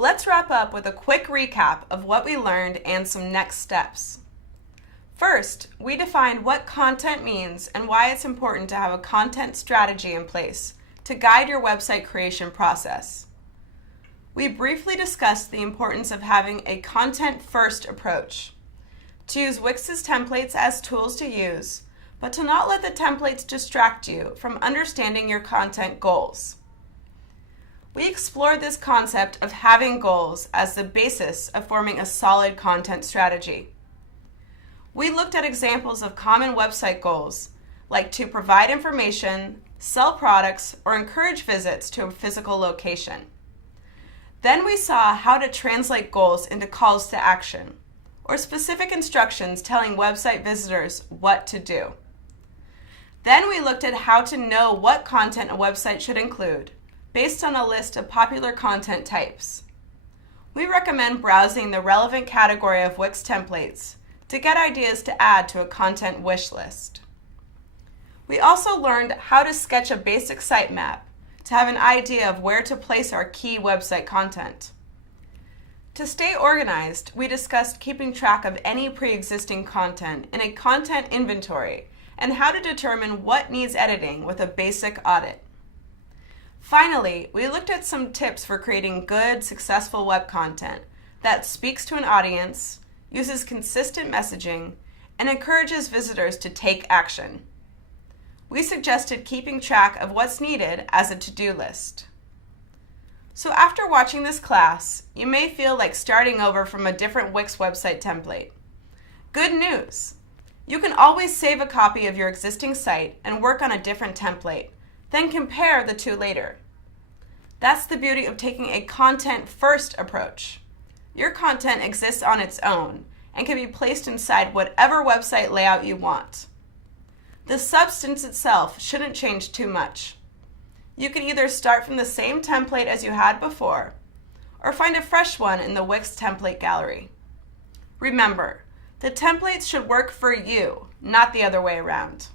Let's wrap up with a quick recap of what we learned and some next steps. First, we defined what content means and why it's important to have a content strategy in place to guide your website creation process. We briefly discussed the importance of having a content-first approach, to use WixEd's templates as tools to use, but to not let the templates distract you from understanding your content goals. We explored this concept of having goals as the basis of forming a solid content strategy. We looked at examples of common website goals, like to provide information, sell products, or encourage visits to a physical location. Then we saw how to translate goals into calls to action, or specific instructions telling website visitors what to do. Then we looked at how to know what content a website should include, based on a list of popular content types. We recommend browsing the relevant category of Wix templates to get ideas to add to a content wish list. We also learned how to sketch a basic sitemap to have an idea of where to place our key website content. To stay organized, we discussed keeping track of any pre-existing content in a content inventory and how to determine what needs editing with a basic audit. Finally, we looked at some tips for creating good, successful web content that speaks to an audience, uses consistent messaging, and encourages visitors to take action. We suggested keeping track of what's needed as a to-do list. So after watching this class, you may feel like starting over from a different Wix website template. Good news! You can always save a copy of your existing site and work on a different template, then compare the two later. That's the beauty of taking a content-first approach. Your content exists on its own and can be placed inside whatever website layout you want. The substance itself shouldn't change too much. You can either start from the same template as you had before, or find a fresh one in the Wix template gallery. Remember, the templates should work for you, not the other way around.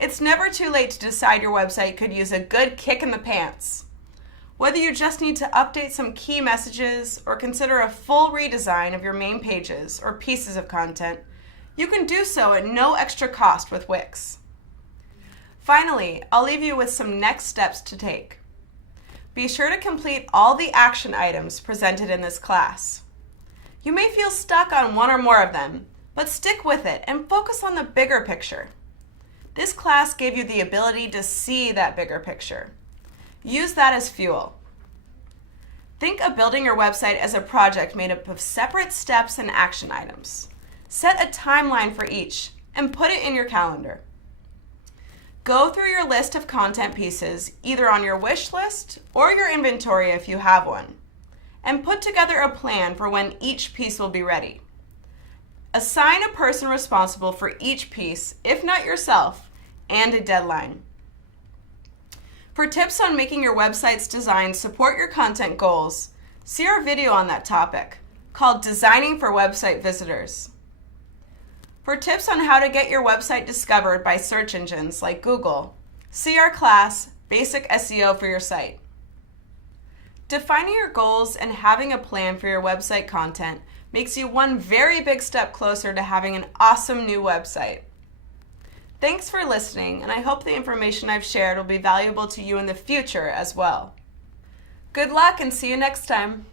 It's never too late to decide your website could use a good kick in the pants. Whether you just need to update some key messages or consider a full redesign of your main pages or pieces of content, you can do so at no extra cost with Wix. Finally, I'll leave you with some next steps to take. Be sure to complete all the action items presented in this class. You may feel stuck on one or more of them, but stick with it and focus on the bigger picture. This class gave you the ability to see that bigger picture. Use that as fuel. Think of building your website as a project made up of separate steps and action items. Set a timeline for each and put it in your calendar. Go through your list of content pieces, either on your wish list or your inventory if you have one, and put together a plan for when each piece will be ready. Assign a person responsible for each piece, if not yourself, and a deadline. For tips on making your website's design support your content goals, see our video on that topic, called Designing for Website Visitors. For tips on how to get your website discovered by search engines like Google, see our class, Basic SEO for Your Site. Defining your goals and having a plan for your website content makes you one very big step closer to having an awesome new website. Thanks for listening, and I hope the information I've shared will be valuable to you in the future as well. Good luck and see you next time.